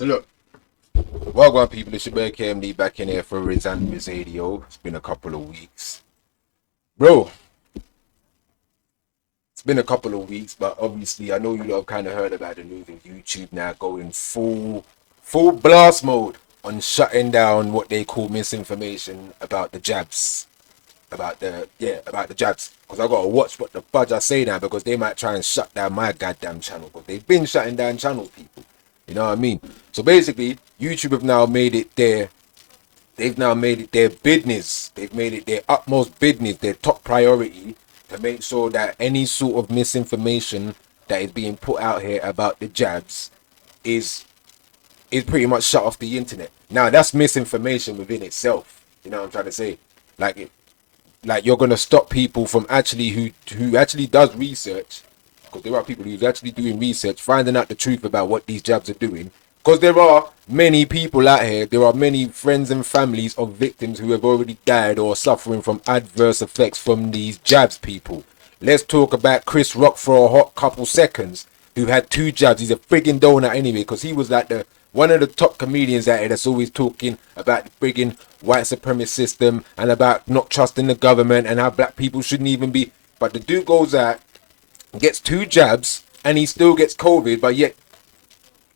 So look, welcome people, it's your boy KMD back in here for Riz and Riz Radio. It's been a couple of weeks. Bro, it's been a couple of weeks, but obviously I know you lot have kind of heard about the news of YouTube now going full blast mode on shutting down what they call misinformation about the jabs. About the jabs. Because I gotta watch what the fudge I say now, because they might try and shut down my goddamn channel. Because they've been shutting down channels, people. You know what I mean? So basically, YouTube have now made it their business. They've made it their utmost business, their top priority, to make sure that any sort of misinformation that is being put out here about the jabs is pretty much shut off the internet. Now that's misinformation within itself. You know what I'm trying to say? Like you're gonna stop people from actually who actually does research, because there are people who's actually doing research, finding out the truth about what these jabs are doing. Because there are many people out here, there are many friends and families of victims who have already died or suffering from adverse effects from these jabs, people. Let's talk about Chris Rock for a hot couple seconds, who had 2 jabs. He's a friggin' donut anyway, because he was like one of the top comedians out here that's always talking about the friggin' white supremacist system and about not trusting the government and how black people shouldn't even be. But the dude goes out, gets 2 jabs, and he still gets COVID, but yet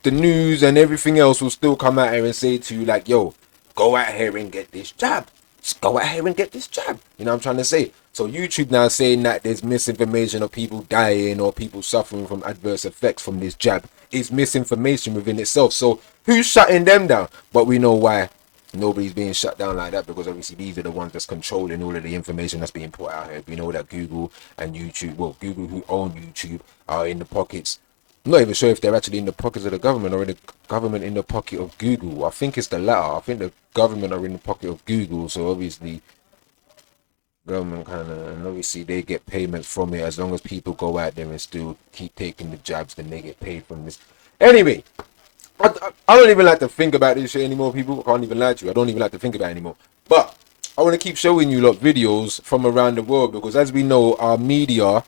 the news and everything else will still come out here and say to you like, yo, go out here and get this jab. Just go out here and get this jab. You know what I'm trying to say? So YouTube now saying that there's misinformation of people dying or people suffering from adverse effects from this jab is misinformation within itself. So who's shutting them down? But we know why nobody's being shut down like that, because obviously these are the ones that's controlling all of the information that's being put out here. We know that Google and YouTube, well, Google, who own YouTube, are in the pockets. I'm not even sure if they're actually in the pockets of the government or in the government in the pocket of Google. I think it's the latter. I think the government are in the pocket of Google, so obviously government kind of, and obviously they get payments from it. As long as people go out there and still keep taking the jabs, then they get paid from this. Anyway, I don't even like to think about this shit anymore, people. I can't even lie to you. I don't even like to think about it anymore. But I want to keep showing you lot videos from around the world, because as we know, our media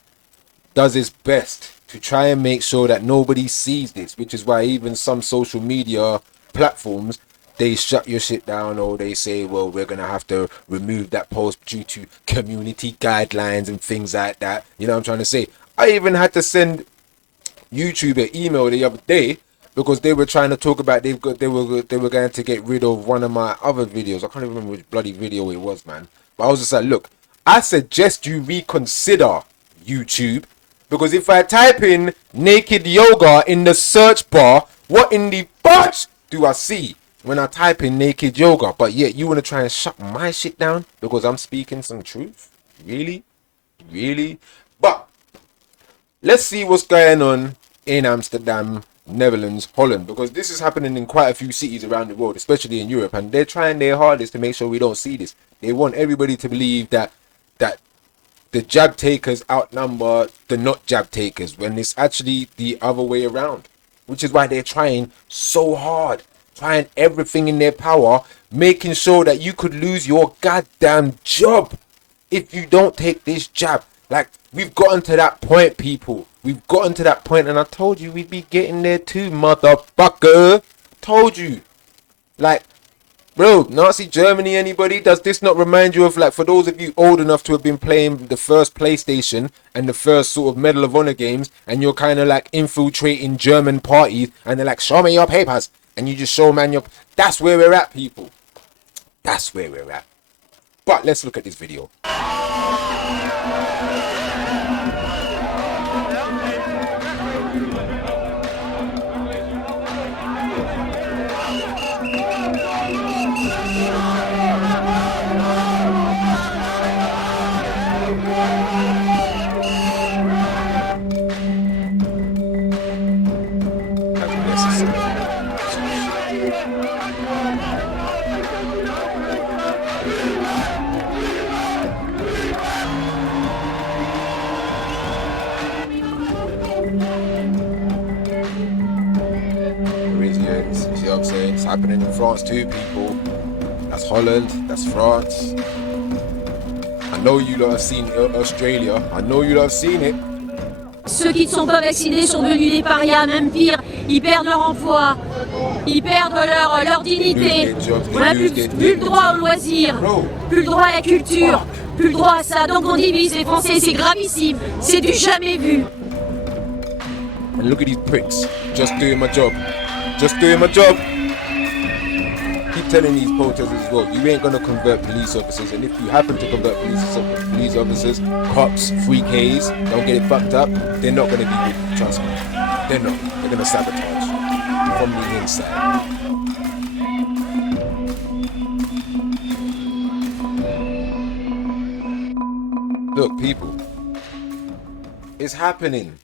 does its best to try and make sure that nobody sees this, which is why even some social media platforms, they shut your shit down, or they say, well, we're gonna have to remove that post due to community guidelines and things like that. You know what I'm trying to say? I even had to send YouTube an email the other day, because they were trying to talk about they were going to get rid of one of my other videos. I can't even remember which bloody video it was, man. But I was just like, look, I suggest you reconsider, YouTube, because if I type in naked yoga in the search bar, what in the fudge do I see when I type in naked yoga? But yet you want to try and shut my shit down because I'm speaking some truth? Really? But let's see what's going on in Amsterdam, Netherlands, Holland, because this is happening in quite a few cities around the world, especially in Europe, and they're trying their hardest to make sure we don't see this. They want everybody to believe that the jab takers outnumber the not jab takers, when it's actually the other way around, which is why they're trying so hard, trying everything in their power, making sure that you could lose your goddamn job if you don't take this jab. Like, we've gotten to that point, people. We've gotten to that point, and I told you we'd be getting there too, motherfucker. Told you. Like, bro, Nazi Germany, anybody? Does this not remind you of, like, for those of you old enough to have been playing the first PlayStation and the first sort of Medal of Honor games, and you're kind of like infiltrating German parties, and they're like, show me your papers, and you just show man your... That's where we're at, people. That's where we're at. But let's look at this video. See what I'm saying? It's happening in France too, people. That's Holland, that's France. I know you lot have seen Australia. I know you lot have seen it. Ceux qui ne sont pas vaccinés sont devenus des parias, même pire, ils perdent leur emploi. Ils perdent leur dignité. On n'a plus le droit au loisir, plus le droit à la culture, plus le droit à ça. Donc on divise les Français, c'est gravissime. C'est du jamais vu. And look at these pricks. Just doing my job. Just doing my job. Keep telling these protesters as well, you ain't gonna convert police officers, and if you happen to convert police officers, cops, free Ks, don't get it fucked up, they're not gonna be good, trust me. They're not. They're gonna sabotage from the inside. Look, people, it's happening.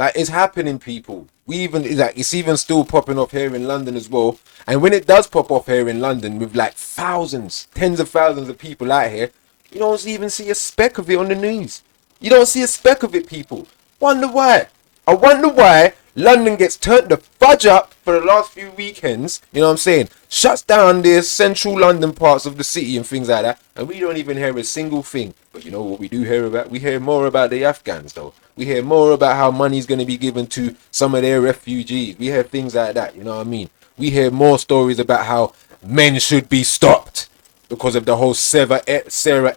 Like, it's happening, people. It's even still popping off here in London as well. And when it does pop off here in London with like thousands, tens of thousands of people out here, you don't even see a speck of it on the news. You don't see a speck of it, people. Wonder why? I wonder why London gets turned the fudge up for the last few weekends. You know what I'm saying? Shuts down the central London parts of the city and things like that. And we don't even hear a single thing. But you know what we do hear about? We hear more about the Afghans, though. We hear more about how money's going to be given to some of their refugees. We hear things like that, you know what I mean? We hear more stories about how men should be stopped because of the whole Sarah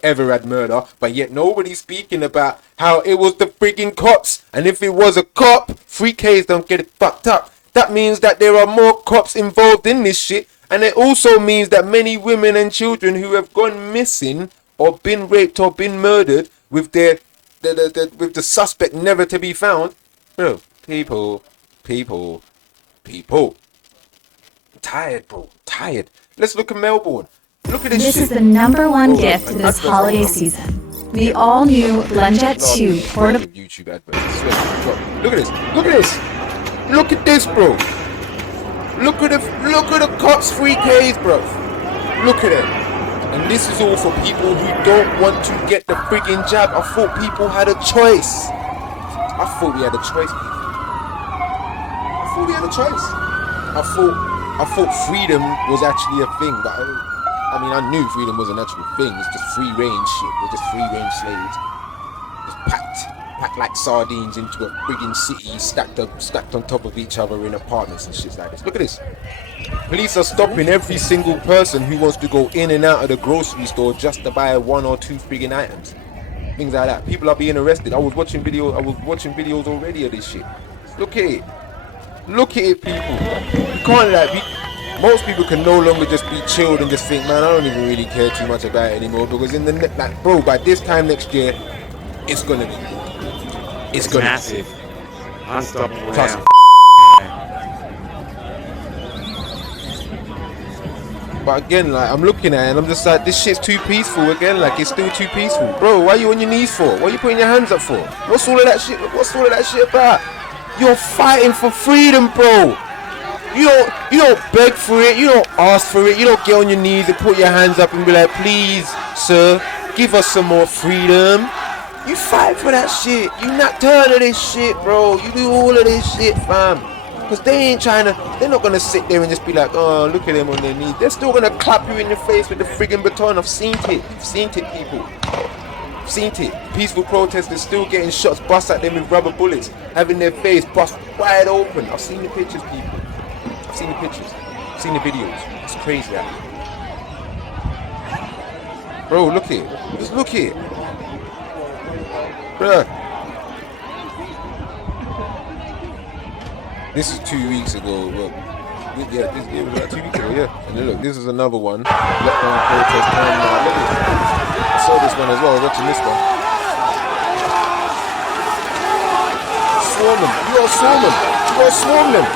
Everard murder. But yet nobody's speaking about how it was the frigging cops. And if it was a cop, 3Ks don't get it fucked up. That means that there are more cops involved in this shit. And it also means that many women and children who have gone missing or been raped or been murdered with their with the suspect never to be found. Bro, people. Tired, bro. Tired. Let's look at Melbourne. Look at this shit. This is the #1 gift this holiday season. The all-new Blendjet 2 portable YouTube advert. Look at this. Look at this. Look at this, bro. Look at the cops 3Ks, bro. Look at it. And this is all for people who don't want to get the friggin' jab. I thought people had a choice. I thought we had a choice. I thought freedom was actually a thing, but I knew freedom was an actual thing. It's just free range shit. We're just free range slaves. Just packed like sardines into a friggin' city, stacked on top of each other in apartments and shit like this. Look at this. Police are stopping every single person who wants to go in and out of the grocery store just to buy 1 or 2 friggin' items. Things like that. People are being arrested. I was watching videos already of this shit. Look at it. Look at it, people. You can't most people can no longer just be chilled and just think, man, I don't even really care too much about it anymore, because in the bro, by this time next year, it's gonna be. It's gonna massive. Be. Unstoppable. Trust me. But again, like, I'm looking at it and I'm just like, this shit's too peaceful again. Like, it's still too peaceful, bro. Why are you on your knees for? What are you putting your hands up for? What's all of that shit about? You're fighting for freedom, bro. You don't beg for it. You don't ask for it. You don't get on your knees and put your hands up and be like, please, sir, give us some more freedom. You fight for that shit. You not turn of this shit, bro. You do all of this shit, fam. Because they're not going to sit there and just be like, oh, look at them on their knees. They're still going to clap you in the face with the friggin' baton. I've seen it. You've seen it, people. I've seen it. Peaceful protesters still getting shots bust at them with rubber bullets, having their face bust wide open. I've seen the pictures, people. I've seen the pictures. I've seen the videos. It's crazy, that. Bro, look here. Just look here. Bruh. This is 2 weeks ago, but yeah, it was like 2 weeks ago, yeah. And then look, this is another one. Lockdown protest. I saw this one as well. I was watching this one. Swarm them. You gotta swarm them. You gotta swarm them.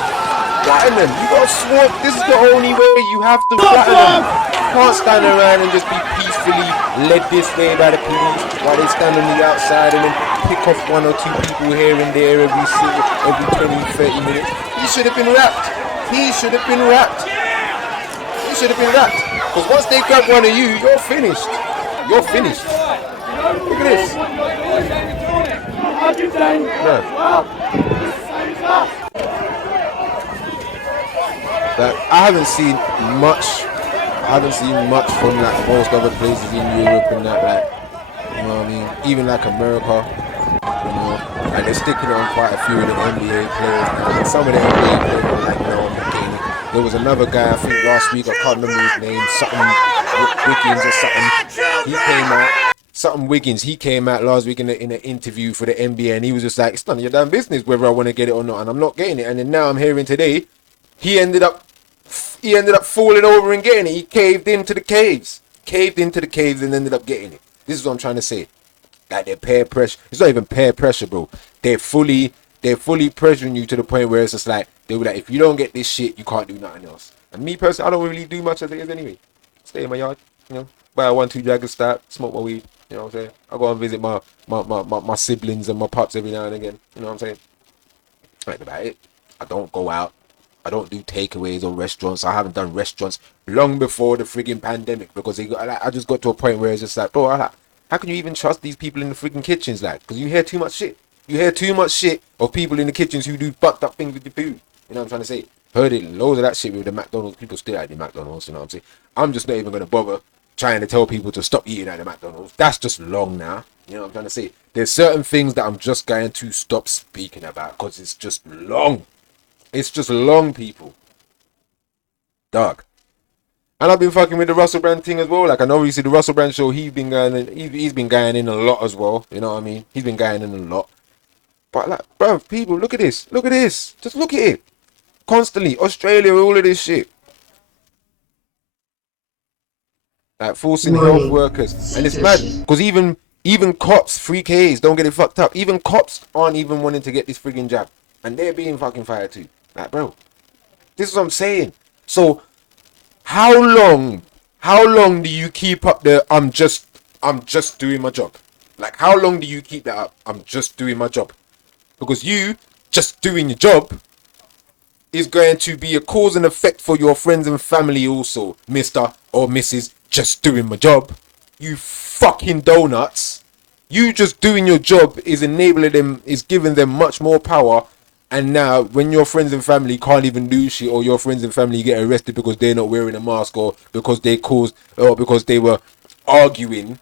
Flatten them. You gotta swarm. This is the only way. You have to flatten them. You can't stand around and just be peacefully led this way by the police while they stand on the outside and then pick off 1 or 2 people here and there every 20-30 minutes. He should have been wrapped. He should have been wrapped. He should have been wrapped. Because once they grab one of you, you're finished. You're finished. Look at this. Like, I haven't seen much from like most other places in Europe and that, like, you know what I mean? Even like America, you know, and they're sticking on quite a few of the NBA players. And some of the NBA players are like, no, I'm getting There was another guy, I think last week, I can't remember his name, something Wiggins or something. He came out, something Wiggins, he came out last week in an interview for the NBA, and he was just like, it's none of your damn business whether I want to get it or not, and I'm not getting it. And then now I'm hearing today, he ended up falling over and getting it. He caved into the caves and ended up getting it. This is what I'm trying to say. Like, they're peer pressure. It's not even peer pressure, bro. They're fully pressuring you to the point where it's just like, they were like, if you don't get this shit, you can't do nothing else. And me personally, I don't really do much as it is anyway. Stay in my yard, you know, buy a 1-2 Dragon start, smoke my weed, you know what I'm saying? I go and visit my siblings and my pops every now and again, you know what I'm saying? That's about it. I don't go out. I don't do takeaways or restaurants. I haven't done restaurants long before the frigging pandemic, because I just got to a point where it's just like, bro, how can you even trust these people in the frigging kitchens, like? Because you hear too much shit. You hear too much shit of people in the kitchens who do fucked up things with the food. You know what I'm trying to say? Heard it, loads of that shit with the McDonald's. People still at the McDonald's, you know what I'm saying? I'm just not even going to bother trying to tell people to stop eating at the McDonald's. That's just long now. You know what I'm trying to say? There's certain things that I'm just going to stop speaking about because it's just long. It's just long, people. Dog. And I've been fucking with the Russell Brand thing as well. Like, and obviously the Russell Brand show, he's been going in a lot as well. You know what I mean? He's been going in a lot. But like, bro, people, look at this. Look at this. Just look at it. Constantly. Australia, all of this shit. Like, forcing health workers. And it's mad. Because even cops, 3Ks, don't get it fucked up. Even cops aren't even wanting to get this frigging jab. And they're being fucking fired too. Like, bro, this is what I'm saying. So, how long do you keep up the I'm just doing my job? Like, how long do you keep that up? I'm just doing my job. Because you just doing your job is going to be a cause and effect for your friends and family also, Mr. or Mrs. Just doing my job. You fucking donuts. You just doing your job is enabling them, is giving them much more power. And now, when your friends and family can't even do shit, or your friends and family get arrested because they're not wearing a mask, or because they caused, or because they were arguing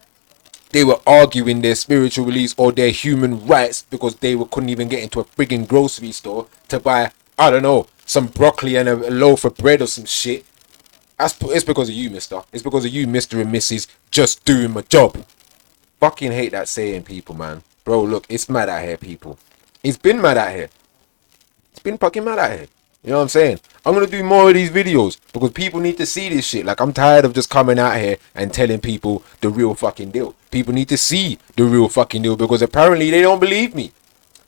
their spiritual beliefs or their human rights because couldn't even get into a frigging grocery store to buy, I don't know, some broccoli and a loaf of bread or some shit. It's because of you, mister. It's because of you, Mr. and Mrs. Just doing my job. Fucking hate that saying, people, man. Bro, look, it's mad out here, people. It's been mad out here. It's been fucking mad out here. You know what I'm saying? I'm going to do more of these videos because people need to see this shit. Like, I'm tired of just coming out here and telling people the real fucking deal. People need to see the real fucking deal because apparently they don't believe me.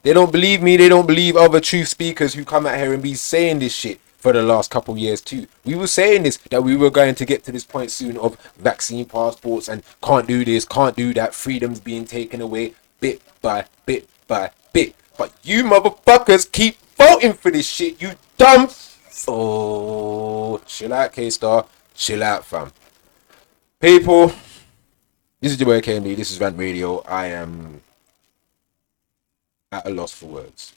They don't believe me. They don't believe other truth speakers who come out here and be saying this shit for the last couple years too. We were saying this, that we were going to get to this point soon of vaccine passports and can't do this, can't do that, freedoms being taken away bit by bit by bit. But you motherfuckers keep voting for this shit, you dumb. Oh, chill out, K-Star. Chill out, fam. People, this is your boy KMD. This is Rant Radio. I am at a loss for words.